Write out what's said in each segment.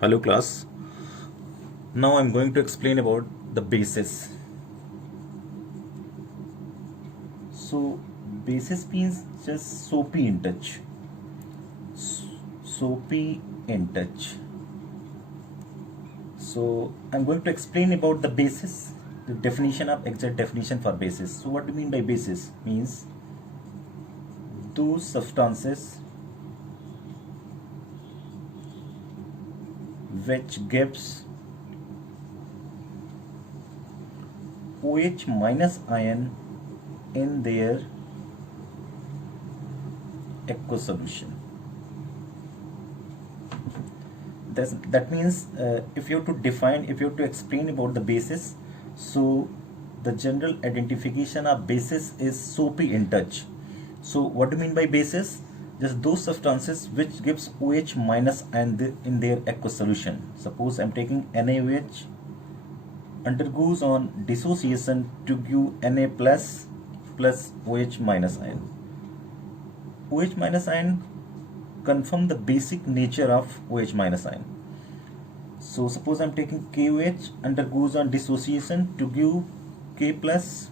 Hello class. Now I'm going to explain about the bases. So bases means just soapy in touch. Soapy in touch. So I'm going to explain about the basis, the definition of exact definition for basis. So what do you mean by basis? Means those substances which gives OH minus ion in their aqueous solution. That means if you have to explain about the basis, so the general identification of basis is soapy in touch. So what do you mean by basis? Just those substances which gives OH minus and in their aqueous solution. Suppose I'm taking NaOH, undergoes on dissociation to give Na plus OH minus ion. OH minus ion confirm the basic nature of OH minus ion. So suppose I'm taking KOH, undergoes on dissociation to give K plus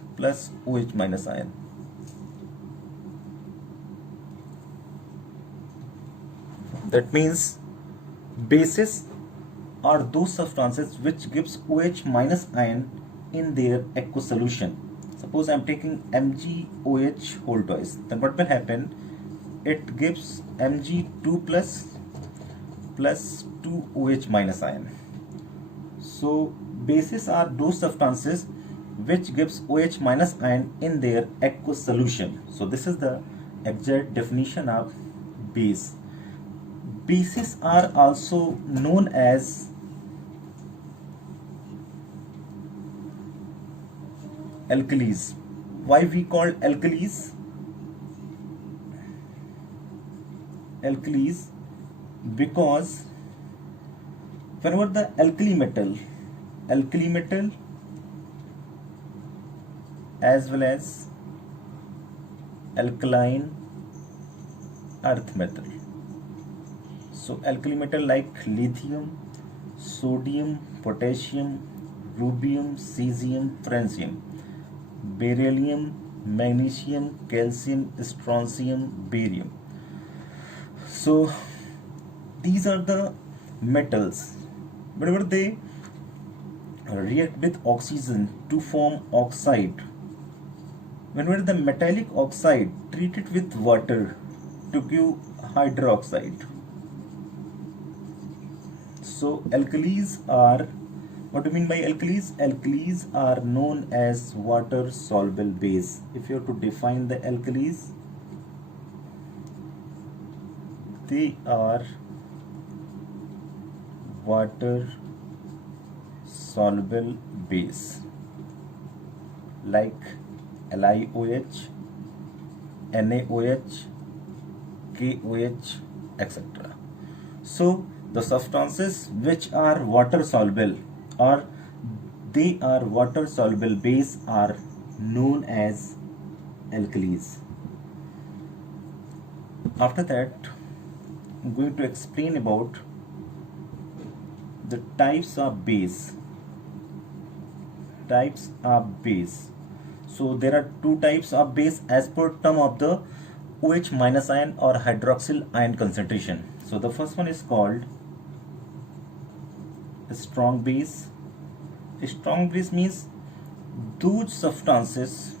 OH minus ion. That means bases are those substances which gives OH minus ion in their aqueous solution. Suppose I'm taking MgOH whole twice, then what will happen? It gives Mg2 plus 2OH minus ion. So bases are those substances which gives OH minus ion in their aqueous solution. So this is the exact definition of base. Bases are also known as alkalis. Why we call alkalis? Alkalis because whenever the alkali metal as well as alkaline earth metal. So alkali metal like lithium, sodium, potassium, rubium, cesium, francium, beryllium, magnesium, calcium, strontium, barium. So these are the metals. Whenever they react with oxygen to form oxide, whenever the metallic oxide treated with water to give hydroxide. So alkalis are, what do you mean by alkalis? Alkalis are known as water soluble base. If you have to define the alkalis, they are water soluble base like LiOH, NaOH, KOH, etc. So the substances which are water soluble or they are water soluble base are known as alkalis. After that, I'm going to explain about the types of base. Types of base. So there are two types of base as per term of the OH minus ion or hydroxyl ion concentration. So the first one is called a strong base. A strong base means those substances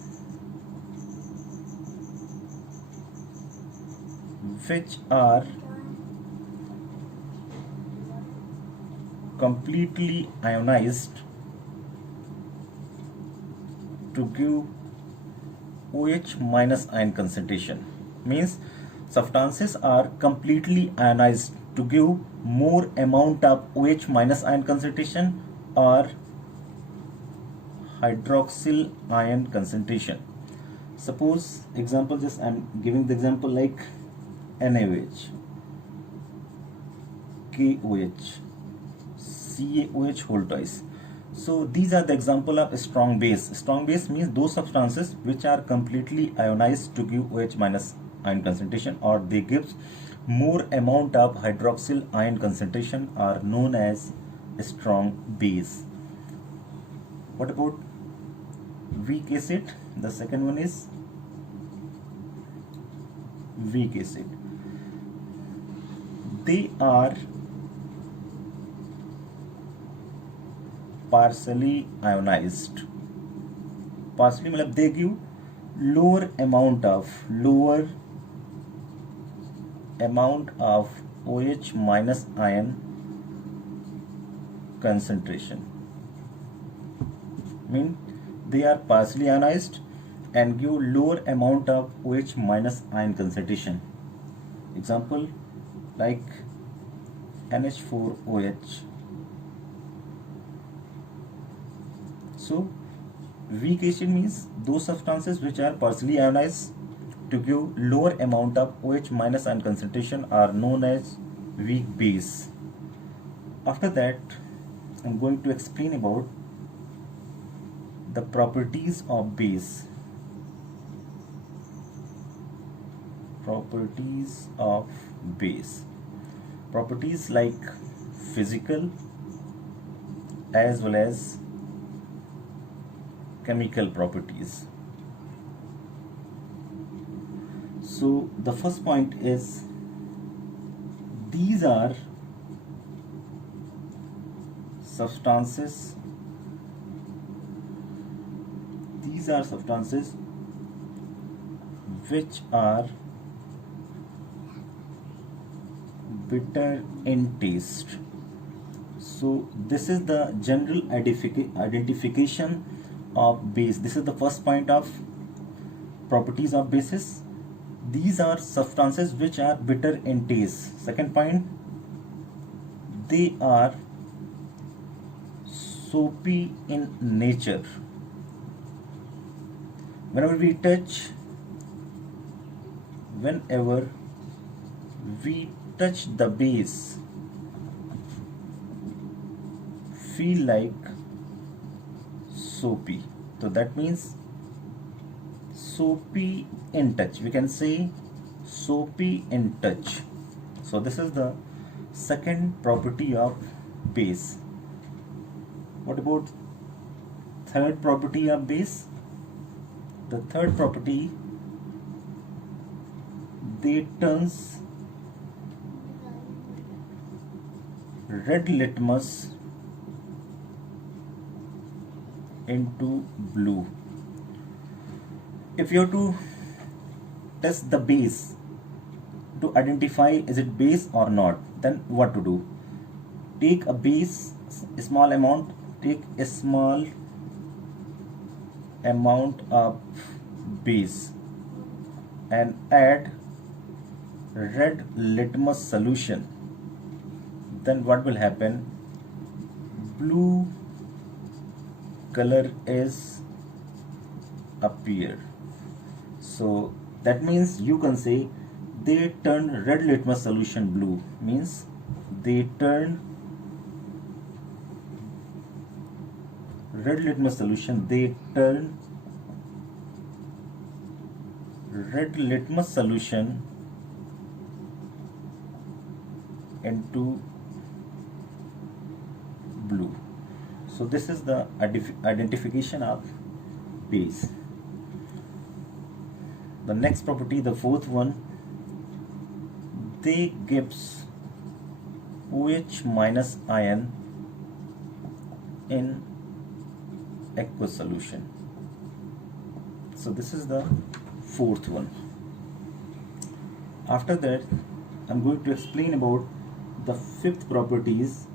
which are completely ionized to give OH minus ion concentration. Means substances are completely ionized to give more amount of OH minus ion concentration or hydroxyl ion concentration. Suppose example, just I'm giving the example like NaOH, KOH, CaOH whole twice. So these are the example of a strong base. Strong base means those substances which are completely ionized to give OH minus ion concentration or they give more amount of hydroxyl ion concentration are known as strong base. What about weak acid? The second one is weak acid. They are partially ionized. Partially मतलब they give lower amount of OH minus ion concentration. Mean they are partially ionized and give lower amount of OH minus ion concentration. Example like NH4OH. So weak acid means those substances which are partially ionized to give lower amount of OH minus ion concentration are known as weak base. After that, I'm going to explain about the properties of base. Properties of base. Properties like physical as well as chemical properties. So the first point is these are substances which are bitter in taste. So this is the general identification of base. This is the first point of properties of bases. These are substances which are bitter in taste. Second point, they are soapy in nature. Whenever we touch the base, feel like soapy. So that means soapy in touch. We can say soapy in touch. So this is the second property of base. What about third property of base? The third property, they turns red litmus into blue. If you have to test the base to identify is it base or not, then what to do? Take a base, small amount, take a small amount of base and add red litmus solution. Then what will happen? Blue color is appear. So that means you can say they turn red litmus solution blue, means they turn red litmus solution, they turn red litmus solution into blue. So this is the identification of base. The next property, the fourth one, they gives OH minus ion in aqueous solution. So this is the fourth one. After that, I'm going to explain about the fifth properties,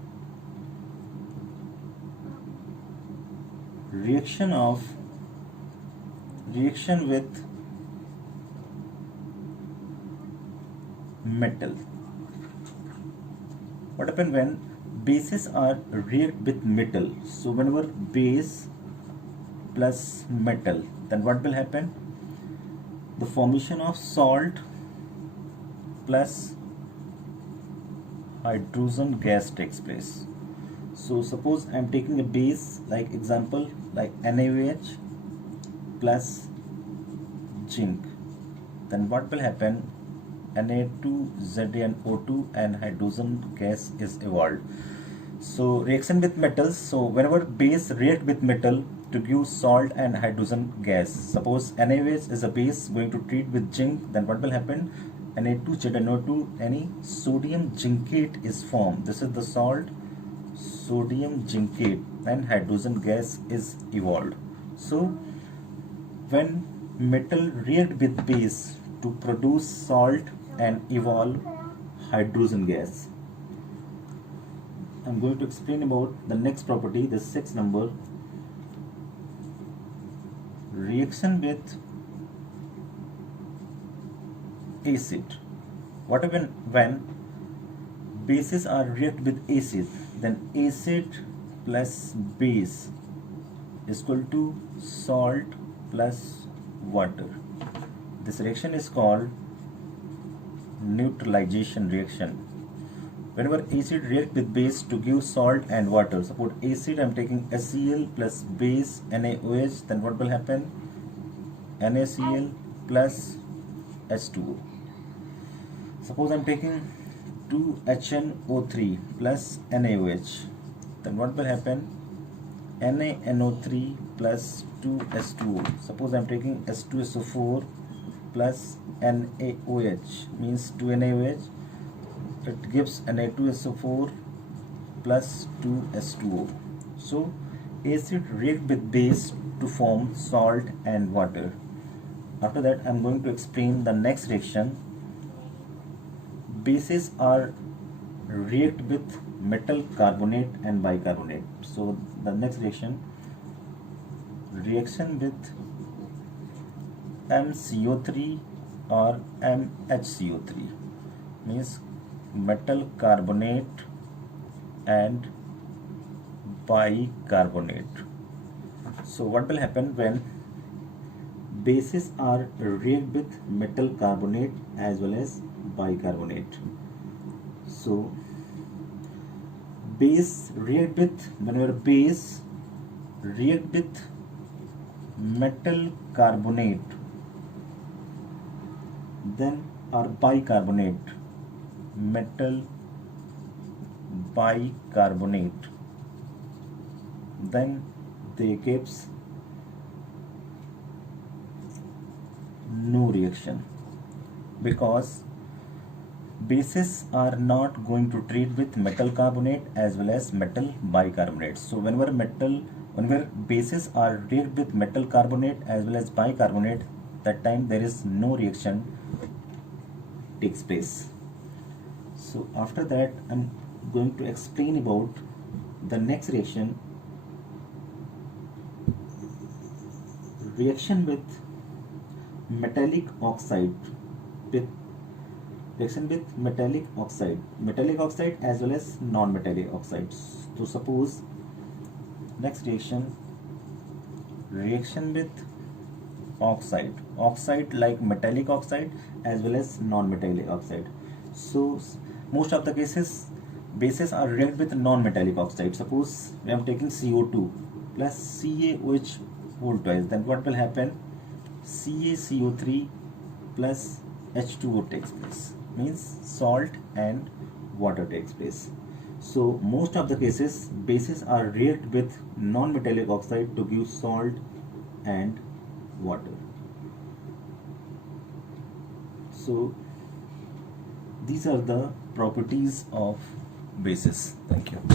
reaction with metal. What happens when bases are react with metal? So whenever base plus metal, then what will happen? The formation of salt plus hydrogen gas takes place. So suppose I am taking a base, like example like NaOH plus zinc, then what will happen? Na2ZnO2 and hydrogen gas is evolved. So reaction with metals. So whenever base react with metal to give salt and hydrogen gas. Suppose NaOH is a base going to treat with zinc, then what will happen? Na2ZnO2, any sodium zincate is formed. This is the salt, sodium zincate, and hydrogen gas is evolved. So when metal react with base to produce salt and evolve hydrogen gas. I'm going to explain about the next property, the 6th number. Reaction with acid. What happens when bases are react with acid? Then acid plus base is equal to salt plus water. This reaction is called neutralization reaction. Whenever acid react with base to give salt and water, suppose acid I'm taking HCl plus base NaOH, then what will happen? NaCl plus H2O. Suppose I'm taking 2HNO3 plus NaOH, then what will happen? NaNO3 plus 2H2O. Suppose I'm taking H2SO4 plus NaOH, means 2NaOH, it gives Na2SO4 plus 2H2O. So acid react with base to form salt and water. After that I'm going to explain the next reaction. Bases are react with metal carbonate and bicarbonate. So the next reaction with MCO3 or MHCO3, means metal carbonate and bicarbonate. So what will happen when bases are react with metal carbonate as well as bicarbonate? So base react with, whenever base react with metal carbonate, then or bicarbonate, metal bicarbonate, then they gives no reaction, because bases are not going to treat with metal carbonate as well as metal bicarbonate. So whenever bases are react with metal carbonate as well as bicarbonate, that time there is no reaction takes place. So after that I'm going to explain about the next reaction. Reaction with metallic oxide metallic oxide as well as non-metallic oxides. So suppose next reaction with oxide like metallic oxide as well as non-metallic oxide. So most of the cases bases are react with non-metallic oxide. Suppose we are taking CO2 plus CaOH whole twice, then what will happen? CaCO3 plus H2O takes place, means salt and water takes place. So most of the cases bases are react with non-metallic oxide to give salt and water. So these are the properties of bases. Thank you.